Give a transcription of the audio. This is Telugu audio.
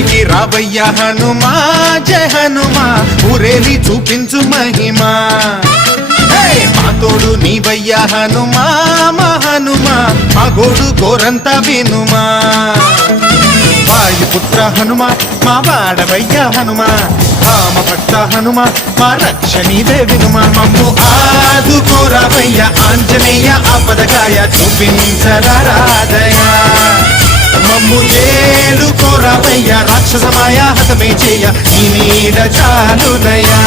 పైకి రావయ్య హనుమా జయ హనుమా ఊరేలి చూపించు మహిమా మా తోడు నీవయ్య హనుమా మా హనుమా మా గోడు గోరంత వినుమా వాయుపుత్ర హనుమా మా వాడవయ్య హనుమా రామభక్త హనుమా మా రక్షణీదే వినుమా మమ్ము ఆదుకోరావయ్య ఆంజనేయ ఆపదకాయ చూపించరాదయ మమ్ము ఏలుకోరావయ్య రాక్షసమాయ హతమే చేయ నీ నీడ చాలునయా